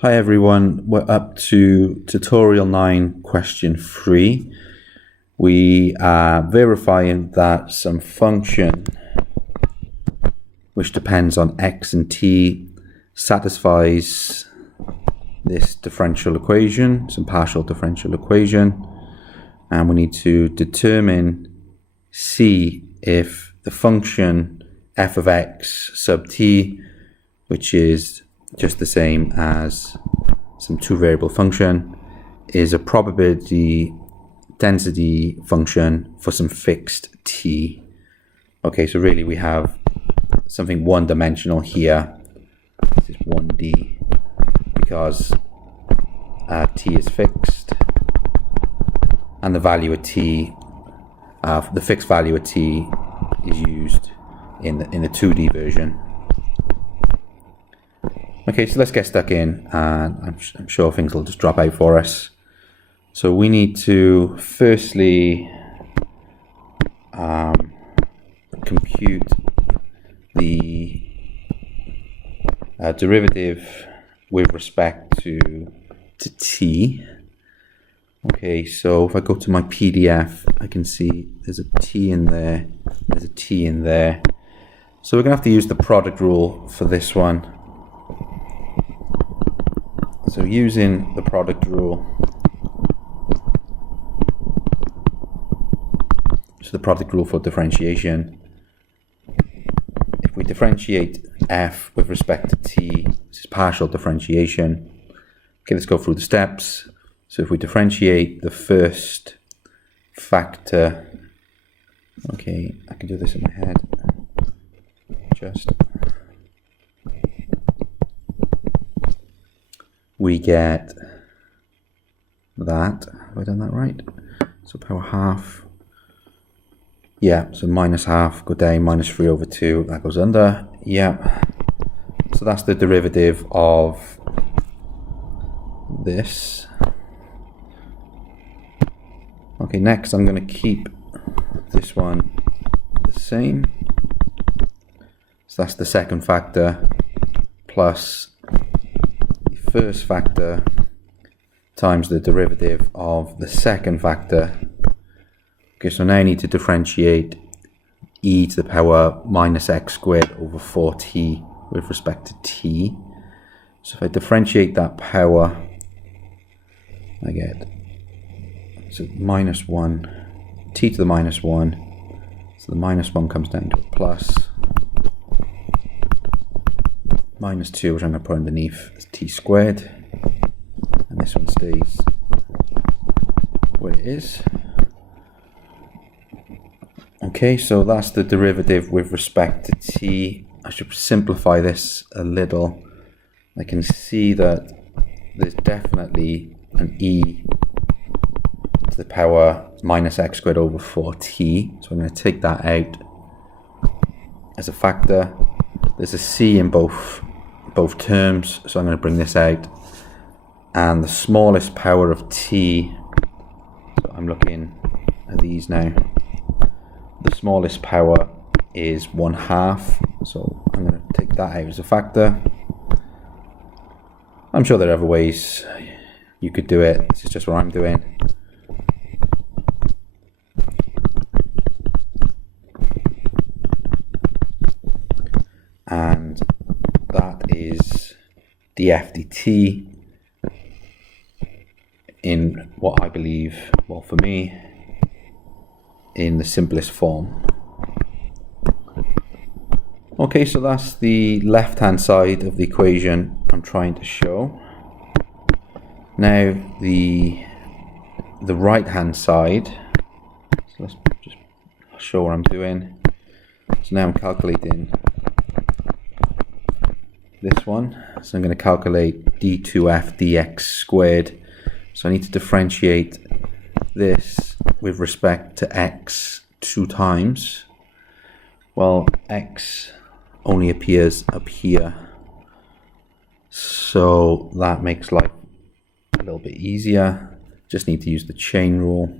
Hi everyone, we're up to tutorial 9, question 3. We are verifying that some function which depends on x and t satisfies this differential equation, some partial differential equation, and we need to determine see if the function f of x sub t, which is just the same as some two-variable function, is a probability density function for some fixed t. Okay, so really we have something one-dimensional here. This is 1D because t is fixed, and the value of t, the fixed value of t, is used in the 2D version. Okay, so let's get stuck in, and I'm sure things will just drop out for us. So we need to firstly compute the derivative with respect to t. Okay, so if I go to my PDF, I can see there's a t in there, there's a t in there. So we're going to have to use the product rule for this one. So using the product rule, so the product rule for differentiation, if we differentiate f with respect to t, this is partial differentiation. Okay, let's go through the steps. So if we differentiate the first factor, okay, I can do this in my head, we get that. Have I done that right? So power half. Yeah, so minus half, go down, minus 3 over 2, that goes under. Yeah. So that's the derivative of this. Okay, next I'm going to keep this one the same. So that's the second factor plus first factor times the derivative of the second factor. Okay, so now I need to differentiate e to the power minus x squared over 4t with respect to t. So if I differentiate that power, I get so minus 1, t to the minus 1. So the minus 1 comes down to a plus. Minus 2, which I'm going to put underneath, is t squared, and this one stays where it is. Okay, so that's the derivative with respect to t. I should simplify this a little. I can see that there's definitely an e to the power minus x squared over 4t, so I'm going to take that out as a factor. There's a c in both terms, so I'm going to bring this out, and the smallest power of t, so I'm looking at these now, the smallest power is 1/2, so I'm going to take that out as a factor. I'm sure there are other ways you could do it, this is just what I'm doing. And that is df dt in what I believe, well for me, in the simplest form. Okay, so that's the left hand side of the equation I'm trying to show. Now the right hand side, so let's just show what I'm doing. So now I'm calculating this one, so I'm going to calculate d2f dx squared. So I need to differentiate this with respect to x 2 times. Well, x only appears up here, so that makes life a little bit easier. Just need to use the chain rule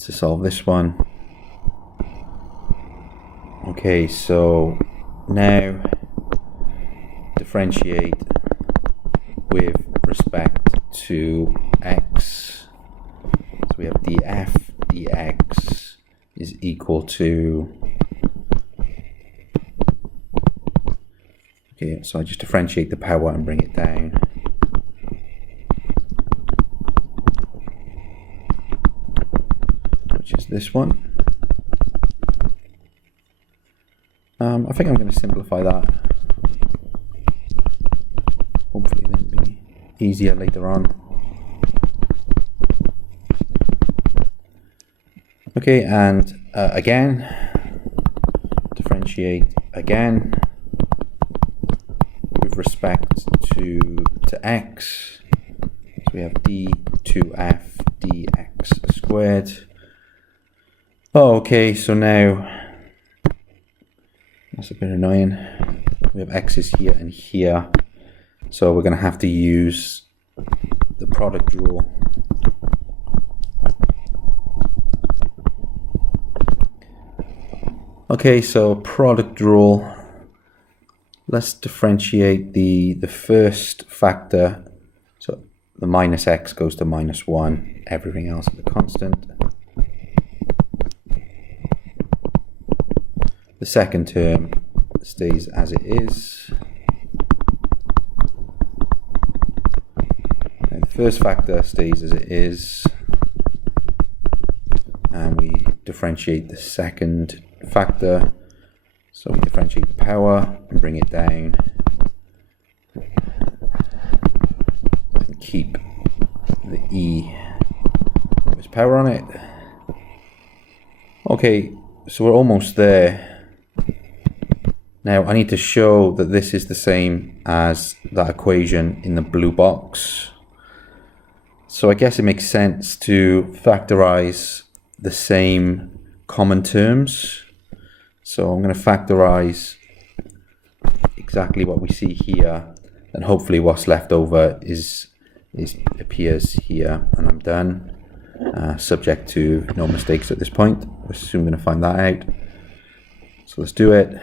to solve this one. Okay, so now differentiate with respect to x. So we have df dx is equal to, okay, so I just differentiate the power and bring it down. Which is this one. I think I'm going to simplify that. Hopefully it'll be easier later on. Okay, and again, differentiate again with respect to x. So we have d2f dx squared. Oh, okay, so now that's a bit annoying. We have x's here and here, so we're going to have to use the product rule. Okay, so product rule. Let's differentiate the first factor. So the minus x goes to minus 1. Everything else is a constant. The second term stays as it is. And the first factor stays as it is. And we differentiate the second factor. So we differentiate the power and bring it down. And keep the e with power on it. Okay, so we're almost there. Now I need to show that this is the same as that equation in the blue box. So I guess it makes sense to factorize the same common terms. So I'm going to factorize exactly what we see here, and hopefully what's left over appears here, and I'm done. Subject to no mistakes at this point. We're soon going to find that out. So let's do it.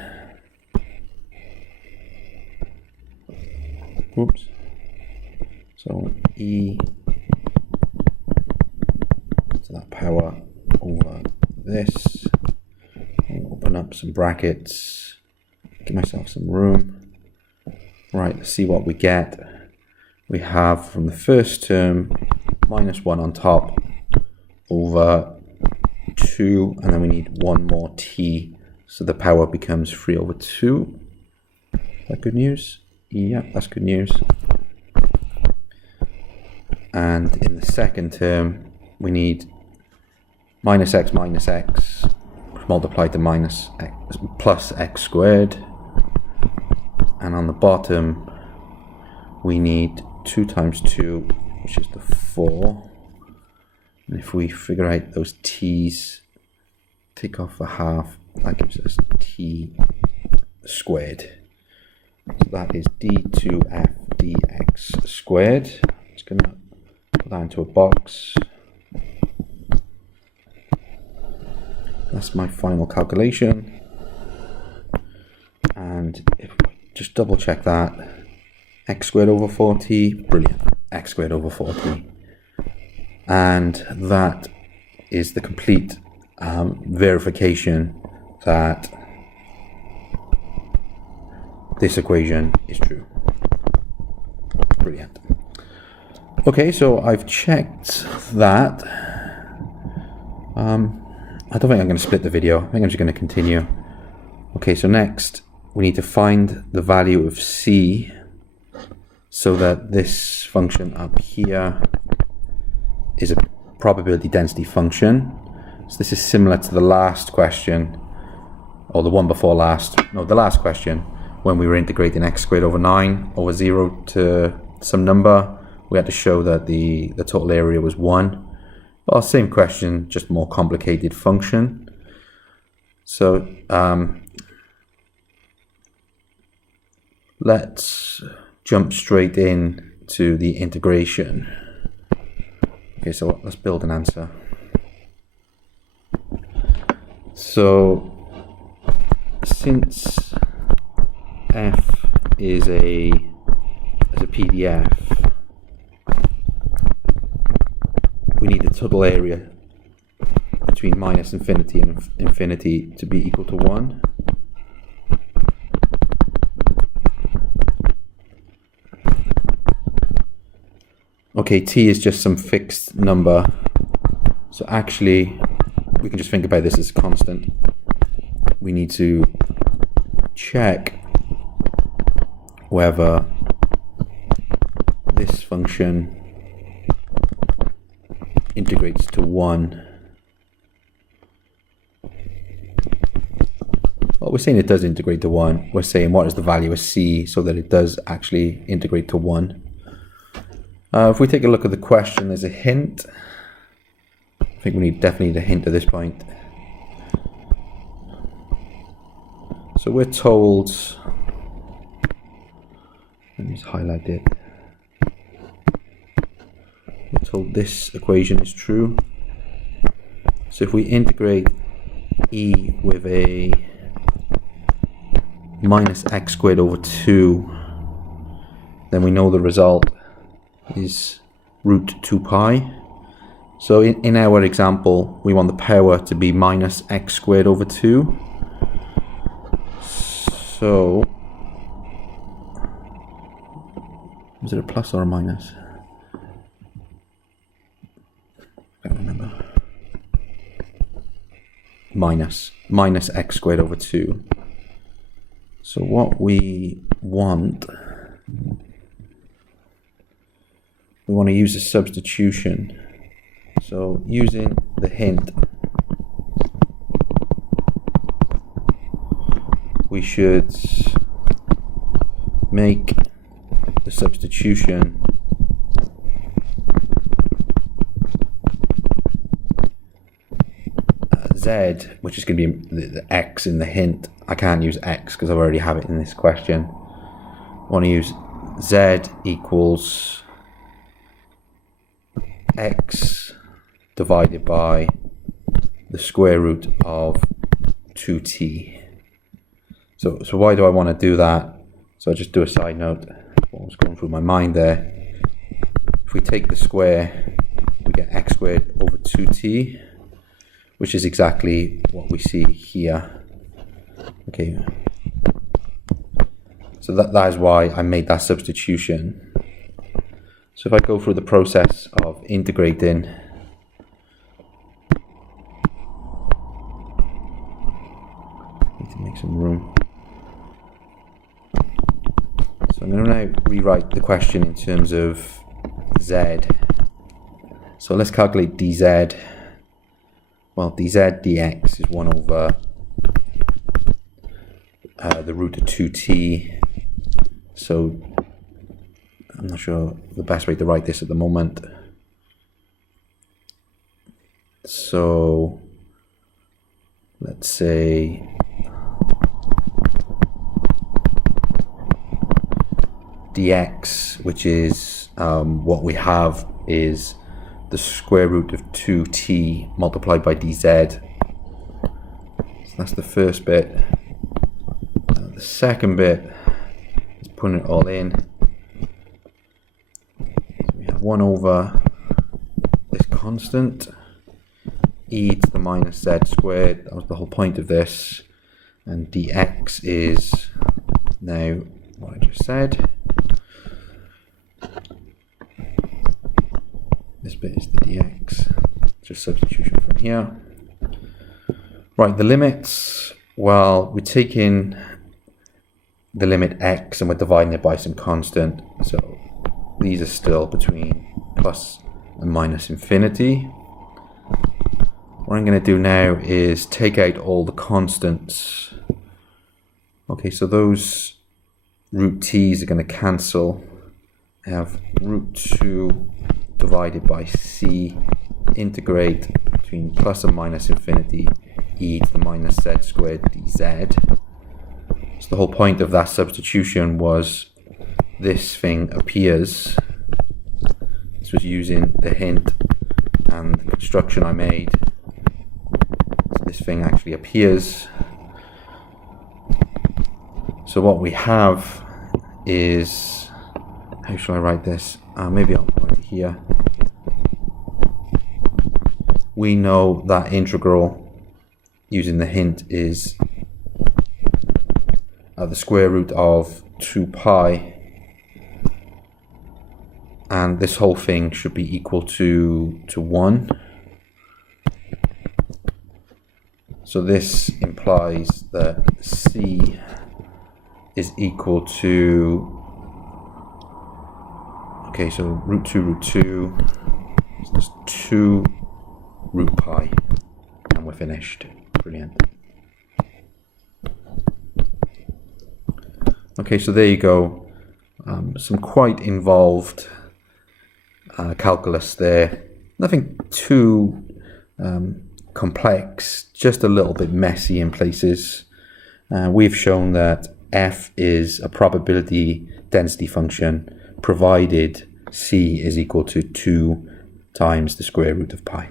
Oops. So e to that power over this. I'll open up some brackets, give myself some room. Right, let's see what we get. We have from the first term minus 1 on top over 2, and then we need one more t, so the power becomes 3 over 2. Is that good news? Yeah, that's good news. And in the second term, we need minus x multiplied to minus x plus x squared. And on the bottom, we need 2 times 2, which is the 4. And if we figure out those t's, take off a half, that gives us t squared. So that is d2f dx squared. Just going to put that into a box. That's my final calculation. And if we just double check that, x squared over 4t, brilliant, x squared over 4t. And that is the complete verification that this equation is true. Brilliant. Okay, so I've checked that. I don't think I'm going to split the video. I think I'm just going to continue. Okay, so next we need to find the value of c so that this function up here is a probability density function. So this is similar to the last question, or the one before last. No, the last question, when we were integrating x squared over 9 over 0 to some number. We had to show that the total area was 1. Well, same question, just more complicated function. So let's jump straight in to the integration. Okay, so let's build an answer. So since f is a as a PDF, we need the total area between minus infinity and infinity to be equal to 1. Okay, t is just some fixed number, so actually we can just think about this as a constant. We need to check whether this function integrates to 1. Well, we're saying it does integrate to 1. We're saying what is the value of c so that it does actually integrate to 1. If we take a look at the question, there's a hint. I think we definitely need a hint at this point. So we're told, let me just highlight it. We're told this equation is true. So if we integrate e with a minus x squared over 2, then we know the result is root 2 pi. So in our example, we want the power to be minus x squared over 2. So, is it a plus or a minus? I can't remember. Minus x squared over 2. So what we want to use a substitution. So using the hint, we should make the substitution z, which is going to be the x in the hint. I can't use x because I already have it in this question. I want to use z equals x divided by the square root of 2t. So why do I want to do that? So I'll just do a side note. What was going through my mind there? If we take the square, we get x squared over 2t, which is exactly what we see here. Okay. So that is why I made that substitution. So if I go through the process of integrating, need to make some room. So I'm going to now rewrite the question in terms of z. So let's calculate dz. Well, dz dx is 1 over the root of 2t. So I'm not sure the best way to write this at the moment. So let's say dx, which is what we have, is the square root of 2t multiplied by dz. So that's the first bit. The second bit is putting it all in. So we have 1 over this constant, e to the minus z squared. That was the whole point of this. And dx is now what I just said. This bit is the dx, just substitution from here. Right, the limits, well, we're taking the limit x and we're dividing it by some constant. So these are still between plus and minus infinity. What I'm going to do now is take out all the constants. Okay, so those root t's are going to cancel. I have root 2 divided by c, integrate between plus and minus infinity, e to the minus z squared dz. So the whole point of that substitution was this thing appears. This was using the hint and the construction I made. So this thing actually appears. So what we have is how shall I write this? Maybe I'll write it here. We know that integral using the hint is the square root of 2 pi, and this whole thing should be equal to 1. So this implies that c is equal to, okay, so root 2, so that's 2 root pi, and we're finished. Brilliant. Okay, so there you go. Some quite involved calculus there. Nothing too complex, just a little bit messy in places. We've shown that f is a probability density function provided c is equal to 2 times the square root of pi.